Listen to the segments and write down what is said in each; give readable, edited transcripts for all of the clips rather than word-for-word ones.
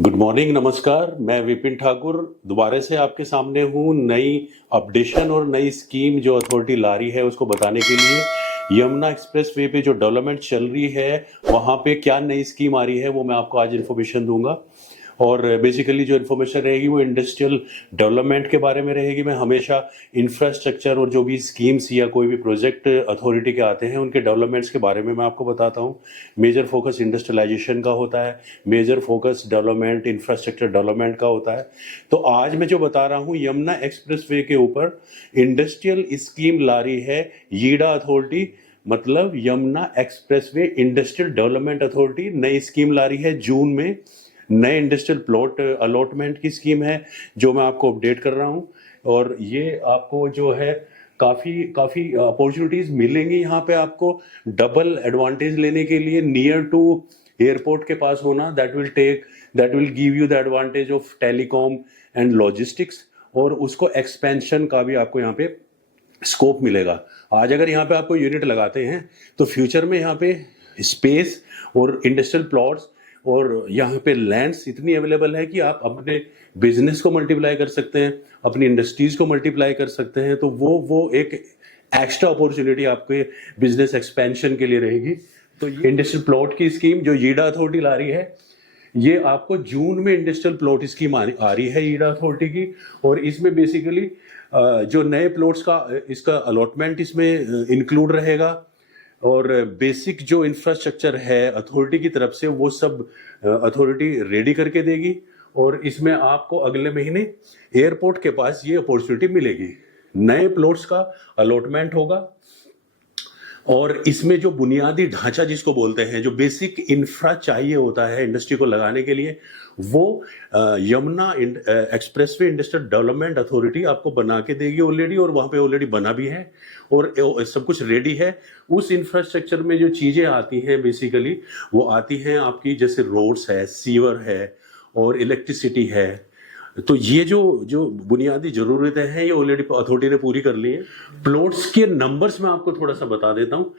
Good morning, नमस्कार। मैं विपिन ठाकुर दोबारा से आपके सामने हूँ नई अपडेशन और नई स्कीम जो अथॉरिटी ला रही है उसको बताने के लिए। यमुना एक्सप्रेस वे पे जो डेवलपमेंट चल रही है वहाँ पे क्या नई स्कीम आ रही है वो मैं आपको आज इन्फॉर्मेशन दूंगा। और बेसिकली जो इन्फॉर्मेशन रहेगी वो इंडस्ट्रियल डेवलपमेंट के बारे में रहेगी। मैं हमेशा इंफ्रास्ट्रक्चर और जो भी स्कीम्स या कोई भी प्रोजेक्ट अथॉरिटी के आते हैं उनके डेवलपमेंट्स के बारे में मैं आपको बताता हूँ। मेजर फोकस इंडस्ट्रियलाइजेशन का होता है, major focus development infrastructure development का होता है। तो आज मैं जो बता रहा हूँ यमुना एक्सप्रेस वे के ऊपर इंडस्ट्रियल स्कीम ला रही है यीडा अथॉरिटी, मतलब Yamuna express way industrial development authority नई स्कीम ला रही है। जून में नए इंडस्ट्रियल प्लॉट अलॉटमेंट की स्कीम है जो मैं आपको अपडेट कर रहा हूँ। और ये आपको जो है काफ़ी काफ़ी अपॉर्चुनिटीज़ मिलेंगी यहाँ पे आपको डबल एडवांटेज लेने के लिए। नियर टू एयरपोर्ट के पास होना that will give you the advantage of telecom and logistics, और उसको एक्सपेंशन का भी आपको यहाँ पे स्कोप मिलेगा। आज अगर यहाँ पे आपको यूनिट लगाते हैं तो फ्यूचर में यहाँ पे स्पेस और इंडस्ट्रियल प्लॉट्स और यहाँ पे लैंड्स इतनी अवेलेबल है कि आप अपने बिजनेस को मल्टीप्लाई कर सकते हैं, अपनी इंडस्ट्रीज को मल्टीप्लाई कर सकते हैं। तो वो एक एक्स्ट्रा अपॉर्चुनिटी आपके बिजनेस एक्सपेंशन के लिए रहेगी। तो ये इंडस्ट्रियल प्लॉट की स्कीम जो यीडा अथॉरिटी ला रही है, ये आपको जून में इंडस्ट्रियल प्लॉट स्कीम आ रही है यीडा अथॉरिटी की। और इसमें बेसिकली जो नए प्लॉट्स का इसका अलॉटमेंट इसमें इंक्लूड रहेगा, और बेसिक जो इंफ्रास्ट्रक्चर है अथॉरिटी की तरफ से वो सब अथॉरिटी रेडी करके देगी। और इसमें आपको अगले महीने एयरपोर्ट के पास ये अपॉर्चुनिटी मिलेगी। नए प्लॉट्स का अलॉटमेंट होगा और इसमें जो बुनियादी ढांचा जिसको बोलते हैं, जो बेसिक इंफ्रा चाहिए होता है इंडस्ट्री को लगाने के लिए, वो Yamuna expressway industrial development authority आपको बना के देगी ऑलरेडी। और वहाँ पे ऑलरेडी बना भी है और सब कुछ रेडी है। उस इंफ्रास्ट्रक्चर में जो चीज़ें आती हैं बेसिकली वो आती हैं आपकी, जैसे रोड्स है, सीवर है और इलेक्ट्रिसिटी है। तो ये जो बुनियादी ज़रूरतें हैं ये ऑलरेडी अथॉरिटी ने पूरी कर ली है। प्लॉट्स के नंबर्स मैं आपको थोड़ा सा बता देता हूँ।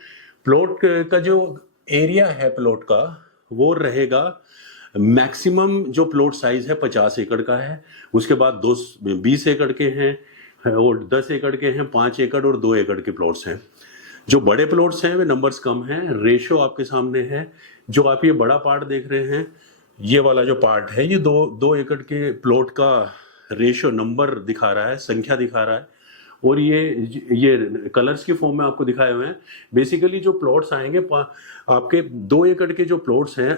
प्लॉट का जो एरिया है प्लॉट का वो रहेगा, मैक्सिमम जो प्लॉट साइज है 50 एकड़ का है। उसके बाद 20 एकड़ के हैं और 10 एकड़ के हैं, 5 एकड़ और 2 एकड़ के प्लॉट्स हैं। जो बड़े प्लॉट्स हैं वे नंबर्स कम हैं। रेशो आपके सामने है। जो आप ये बड़ा पार्ट देख रहे हैं, ये वाला जो पार्ट है, ये 2 एकड़ के प्लॉट का रेशो नंबर दिखा रहा है, संख्या दिखा रहा है। और ये कलर्स की फॉर्म में आपको दिखाए हुए हैं। बेसिकली जो प्लॉट्स आएंगे आपके 2 एकड़ के जो प्लॉट्स हैं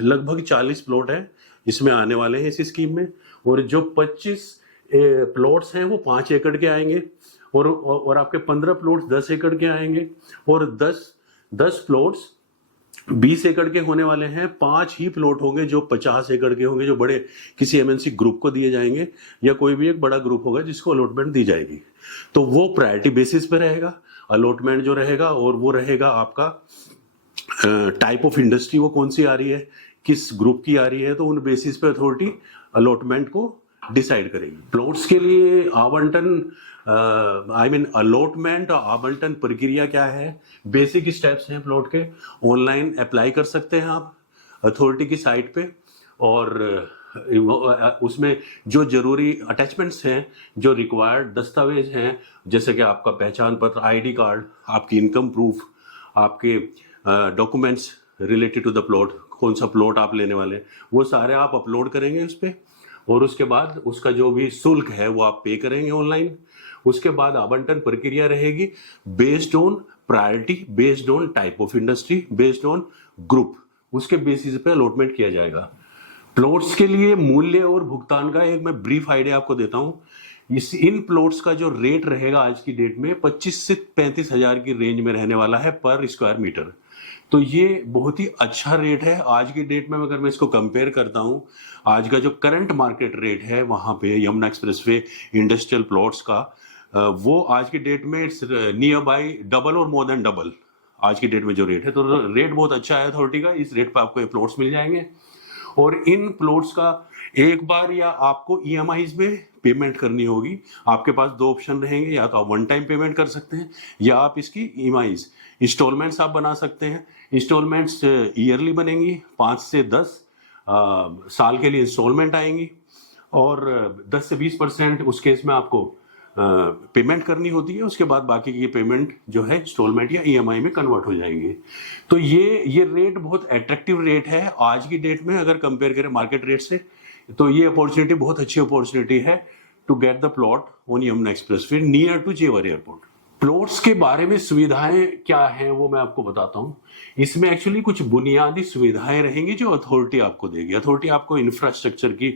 लगभग 40 प्लॉट हैं इसमें आने वाले हैं इस स्कीम में। और जो 25 प्लॉट्स हैं वो 5 एकड़ के आएंगे और आपके 15 प्लॉट्स 10 एकड़ के आएंगे और 10 प्लॉट्स 20 एकड़ के होने वाले हैं। 5 ही प्लॉट होंगे जो 50 एकड़ के होंगे, जो बड़े किसी एमएनसी ग्रुप को दिए जाएंगे या कोई भी एक बड़ा ग्रुप होगा जिसको अलॉटमेंट दी जाएगी। तो वो प्रायोरिटी बेसिस पे रहेगा अलॉटमेंट जो रहेगा। और वो रहेगा आपका टाइप ऑफ इंडस्ट्री वो कौन सी आ रही है, किस ग्रुप की आ रही है, तो उन बेसिस पे अथॉरिटी अलॉटमेंट को डिसाइड करेगी। प्लॉट्स के लिए आवंटन अलॉटमेंट और आवंटन प्रक्रिया क्या है, बेसिक स्टेप्स हैं प्लॉट के। ऑनलाइन अप्लाई कर सकते हैं आप अथॉरिटी की साइट पे, और उसमें जो जरूरी अटैचमेंट्स हैं, जो रिक्वायर्ड दस्तावेज हैं, जैसे कि आपका पहचान पत्र, आईडी कार्ड, आपकी इनकम प्रूफ, आपके documents related to the plot, कौन सा प्लॉट आप लेने वाले, वो सारे आप अपलोड करेंगे उस पर। और उसके बाद उसका जो भी शुल्क है वो आप पे करेंगे ऑनलाइन। उसके बाद आवंटन प्रक्रिया रहेगी based on priority, based on type of industry, based on group, उसके बेसिस पे अलॉटमेंट किया जाएगा। प्लॉट्स के लिए मूल्य और भुगतान का एक मैं ब्रीफ आइडिया आपको देता हूँ। इन प्लॉट्स का जो रेट रहेगा आज की डेट में 25 से 35 हजार की रेंज में रहने वाला है पर स्क्वायर मीटर। तो ये बहुत ही अच्छा रेट है आज की डेट में। अगर मैं इसको कंपेयर करता हूँ, आज का जो करंट मार्केट रेट है वहाँ पे यमुना एक्सप्रेसवे इंडस्ट्रियल प्लॉट्स का, वो आज की डेट में इट्स नियर बाई डबल और मोर देन डबल आज की डेट में जो रेट है। तो रेट बहुत अच्छा है अथॉरिटी का। इस रेट पे आपको ये प्लॉट्स मिल जाएंगे। और इन प्लॉट्स का एक बार या आपको ईएमआईज में पेमेंट करनी होगी। आपके पास 2 ऑप्शन रहेंगे, या तो आप वन टाइम पेमेंट कर सकते हैं या आप इसकी ईएमआईज इंस्टॉलमेंट्स आप बना सकते हैं। इंस्टॉलमेंट्स ईयरली बनेंगी 5 से 10 साल के लिए इंस्टॉलमेंट आएंगी और 10 से 20% उस केस में आपको पेमेंट करनी होती है। उसके बाद बाकी की पेमेंट जो है इंस्टॉलमेंट या ईएमआई में कन्वर्ट हो जाएंगे। तो ये रेट बहुत अट्रैक्टिव रेट है आज की डेट में, अगर कंपेयर करें मार्केट रेट से। तो ये अपॉर्चुनिटी बहुत अच्छी अपॉर्चुनिटी है to get the plot on Yamuna expressway near to Jewar airport. Plots के बारे में सुविधाएं क्या हैं वो मैं आपको बताता हूं। इसमें एक्चुअली कुछ बुनियादी सुविधाएं रहेंगी जो अथॉरिटी आपको देगी। अथॉरिटी आपको इंफ्रास्ट्रक्चर की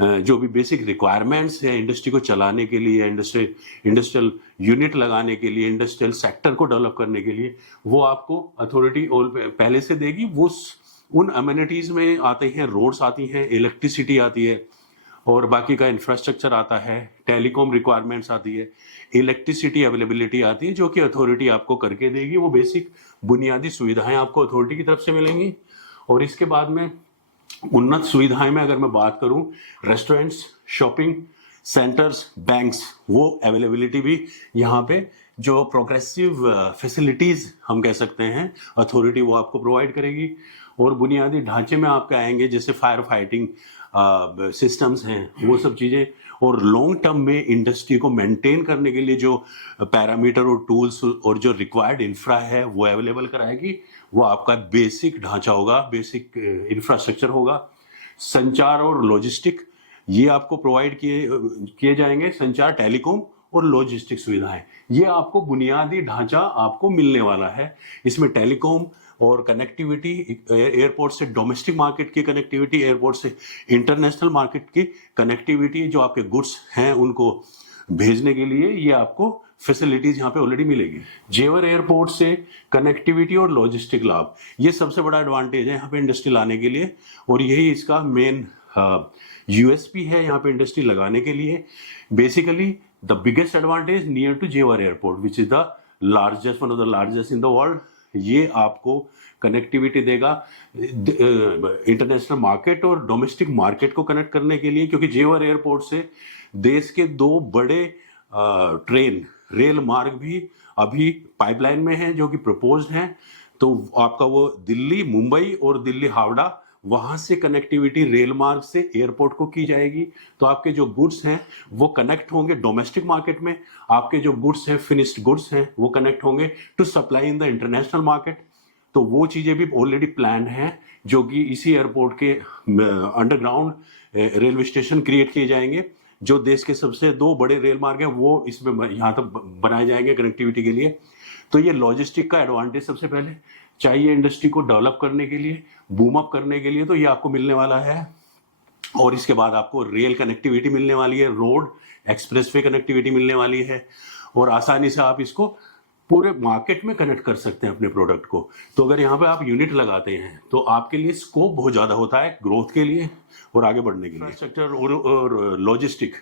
जो भी बेसिक रिक्वायरमेंट्स है इंडस्ट्री को चलाने के लिए, इंडस्ट्रियल यूनिट लगाने के लिए, इंडस्ट्रियल सेक्टर को डेवलप करने के लिए, वो आपको अथॉरिटी पहले से देगी। वो उन अमेनिटीज में आते हैं, रोड्स आती हैं, इलेक्ट्रिसिटी आती है और बाकी का इंफ्रास्ट्रक्चर आता है, टेलीकॉम रिक्वायरमेंट्स आती है, इलेक्ट्रिसिटी अवेलेबिलिटी आती है, जो कि अथॉरिटी आपको करके देगी। वो बेसिक बुनियादी सुविधाएं आपको अथॉरिटी की तरफ से मिलेंगी। और इसके बाद में उन्नत सुविधाएं में अगर मैं बात करूं, रेस्टोरेंट्स, शॉपिंग सेंटर्स, बैंक्स, वो अवेलेबिलिटी भी यहाँ पे जो प्रोग्रेसिव फैसिलिटीज हम कह सकते हैं अथॉरिटी वो आपको प्रोवाइड करेगी। और बुनियादी ढांचे में आपके आएंगे जैसे फायर फाइटिंग सिस्टम्स हैं, वो सब चीजें। और लॉन्ग टर्म में इंडस्ट्री को मेंटेन करने के लिए जो पैरामीटर और टूल्स और जो रिक्वायर्ड इंफ्रा है वो अवेलेबल कराएगी। वो आपका बेसिक ढांचा होगा, बेसिक इंफ्रास्ट्रक्चर होगा। संचार और लॉजिस्टिक ये आपको प्रोवाइड किए जाएंगे। संचार, टेलीकॉम और लॉजिस्टिक सुविधाएं, ये आपको बुनियादी ढांचा आपको मिलने वाला है। इसमें टेलीकॉम और कनेक्टिविटी, एयरपोर्ट से डोमेस्टिक मार्केट की कनेक्टिविटी, एयरपोर्ट से इंटरनेशनल मार्केट की कनेक्टिविटी, जो आपके गुड्स हैं उनको भेजने के लिए ये आपको फैसिलिटीज यहाँ पे ऑलरेडी मिलेगी। जेवर एयरपोर्ट से कनेक्टिविटी और लॉजिस्टिक लाभ, ये सबसे बड़ा एडवांटेज है यहाँ पे इंडस्ट्री लाने के लिए। और यही इसका मेन यूएसपी है यहाँ पे इंडस्ट्री लगाने के लिए। Basically the biggest advantage near to Jewar airport which is the largest, one of the largest in the world. ये आपको कनेक्टिविटी देगा इंटरनेशनल मार्केट और डोमेस्टिक मार्केट को कनेक्ट करने के लिए, क्योंकि जेवर एयरपोर्ट से देश के 2 बड़े ट्रेन रेल मार्ग भी अभी पाइपलाइन में हैं जो कि प्रपोज्ड हैं। तो आपका वो दिल्ली मुंबई और दिल्ली हावड़ा, वहां से कनेक्टिविटी रेल मार्ग से एयरपोर्ट को की जाएगी। तो आपके जो गुड्स हैं वो कनेक्ट होंगे डोमेस्टिक मार्केट में, आपके जो गुड्स हैं, फिनिश्ड गुड्स हैं, वो कनेक्ट होंगे to supply in the international market. तो वो चीजें भी ऑलरेडी प्लान है, जो कि इसी एयरपोर्ट के अंडरग्राउंड रेलवे स्टेशन क्रिएट किए जाएंगे। जो देश के सबसे 2 बड़े रेल मार्ग हैं वो इसमें यहाँ तक बनाए जाएंगे कनेक्टिविटी के लिए। तो ये लॉजिस्टिक का एडवांटेज सबसे पहले चाहिए इंडस्ट्री को डेवलप करने के लिए, बूम अप करने के लिए, तो ये आपको मिलने वाला है। और इसके बाद आपको रेल कनेक्टिविटी मिलने वाली है, रोड एक्सप्रेसवे कनेक्टिविटी मिलने वाली है, और आसानी से आप इसको पूरे मार्केट में कनेक्ट कर सकते हैं अपने प्रोडक्ट को। तो अगर यहाँ पे आप यूनिट लगाते हैं तो आपके लिए स्कोप बहुत ज्यादा होता है ग्रोथ के लिए और आगे बढ़ने के लिए। इंफ्रास्ट्रक्चर और लॉजिस्टिक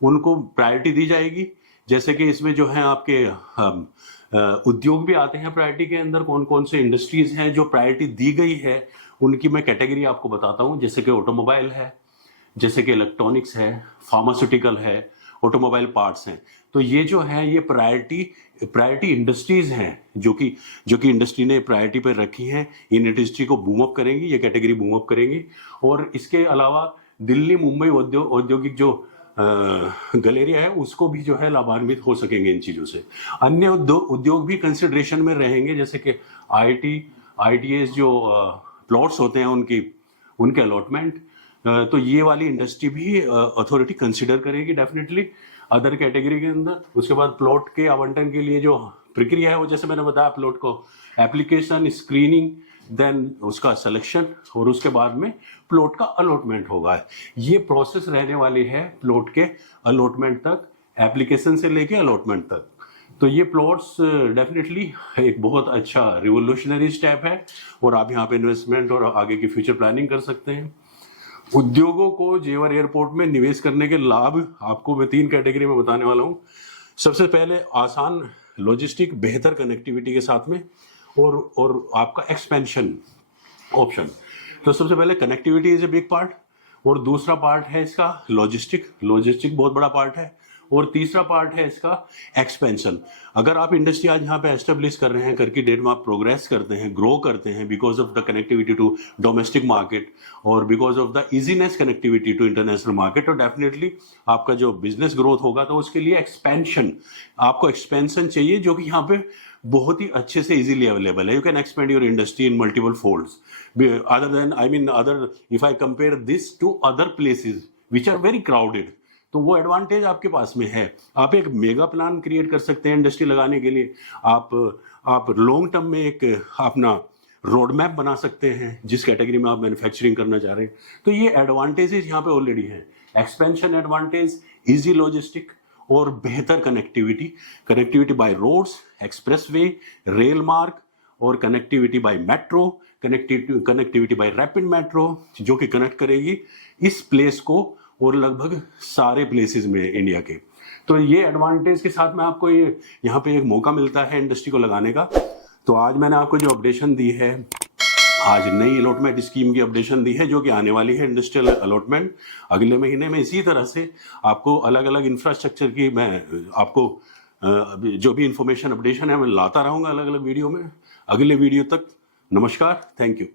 उनको प्रायोरिटी दी जाएगी। जैसे कि इसमें जो है आपके उद्योग भी आते हैं प्रायोरिटी के अंदर। कौन कौन से इंडस्ट्रीज हैं जो प्रायोरिटी दी गई है उनकी मैं कैटेगरी आपको बताता हूं। जैसे कि ऑटोमोबाइल है, जैसे कि इलेक्ट्रॉनिक्स है, फार्मास्यूटिकल है, ऑटोमोबाइल पार्ट्स हैं। तो ये जो है ये प्रायोरिटी इंडस्ट्रीज हैं जो कि इंडस्ट्री ने प्रायोरिटी पर रखी हैं। इन इंडस्ट्री को बूम अप करेंगी, ये कैटेगरी बूम अप करेंगी। और इसके अलावा दिल्ली मुंबई औद्योगिक जो गलेरिया है उसको भी जो है लाभान्वित हो सकेंगे इन चीजों से। अन्य उद्योग भी कंसिडरेशन में रहेंगे, जैसे कि ITS जो प्लॉट्स होते हैं उनके अलॉटमेंट। तो ये वाली इंडस्ट्री भी अथॉरिटी कंसिडर करेगी डेफिनेटली अदर कैटेगरी के अंदर। उसके बाद प्लॉट के आवंटन के लिए जो प्रक्रिया है वो, जैसे मैंने बताया, प्लॉट को एप्लीकेशन, स्क्रीनिंग, देन उसका सिलेक्शन और उसके बाद में प्लॉट का अलॉटमेंट होगा। ये प्रोसेस रहने वाली है प्लॉट के अलॉटमेंट तक, एप्लीकेशन से लेके अलॉटमेंट तक। तो ये प्लॉट्स डेफिनेटली एक बहुत अच्छा रिवोल्यूशनरी स्टेप है और आप यहाँ पे इन्वेस्टमेंट और आगे की फ्यूचर प्लानिंग कर सकते हैं। उद्योगों को जेवर एयरपोर्ट में निवेश करने के लाभ आपको मैं 3 कैटेगरी में बताने वाला हूँ। सबसे पहले आसान लॉजिस्टिक, बेहतर कनेक्टिविटी के साथ में, और आपका एक्सपेंशन ऑप्शन। तो सबसे पहले connectivity is a big part, और दूसरा पार्ट है इसका लॉजिस्टिक बहुत बड़ा पार्ट है, और तीसरा पार्ट है इसका एक्सपेंशन। अगर आप इंडस्ट्री आज यहाँ पे एस्टेब्लिश कर रहे हैं, करके डेट में आप प्रोग्रेस करते हैं, ग्रो करते हैं because of the connectivity to domestic market और because of the easiness connectivity to international market, तो डेफिनेटली आपका जो बिजनेस ग्रोथ होगा तो उसके लिए एक्सपेंशन, आपको एक्सपेंशन चाहिए जो कि यहाँ पे बहुत ही अच्छे से इजीली अवेलेबल है। You can expand your industry in multiple folds other than other if I compare this to other places which are very crowded, तो वो एडवांटेज आपके पास में है। आप एक मेगा प्लान क्रिएट कर सकते हैं इंडस्ट्री लगाने के लिए। आप लॉन्ग टर्म में एक अपना रोड मैप बना सकते हैं जिस कैटेगरी में आप मैन्युफैक्चरिंग करना चाह रहे हैं। तो ये एडवांटेजेस यहाँ पे ऑलरेडी हैं, एक्सपेंशन एडवांटेज, इजी लॉजिस्टिक और बेहतर connectivity by roads, expressway, rail मार्ग और connectivity by metro, connectivity by rapid metro जो कि कनेक्ट करेगी इस प्लेस को और लगभग सारे प्लेसेस में इंडिया के। तो ये एडवांटेज के साथ में आपको ये यहाँ पे एक मौका मिलता है इंडस्ट्री को लगाने का। तो आज मैंने आपको जो अपडेशन दी है, आज नई अलॉटमेंट स्कीम की अपडेशन दी है जो कि आने वाली है इंडस्ट्रियल अलॉटमेंट अगले महीने में। इसी तरह से आपको अलग अलग इंफ्रास्ट्रक्चर की मैं आपको जो भी इंफॉर्मेशन अपडेशन है मैं लाता रहूंगा अलग अलग वीडियो में। अगले वीडियो तक नमस्कार, थैंक यू।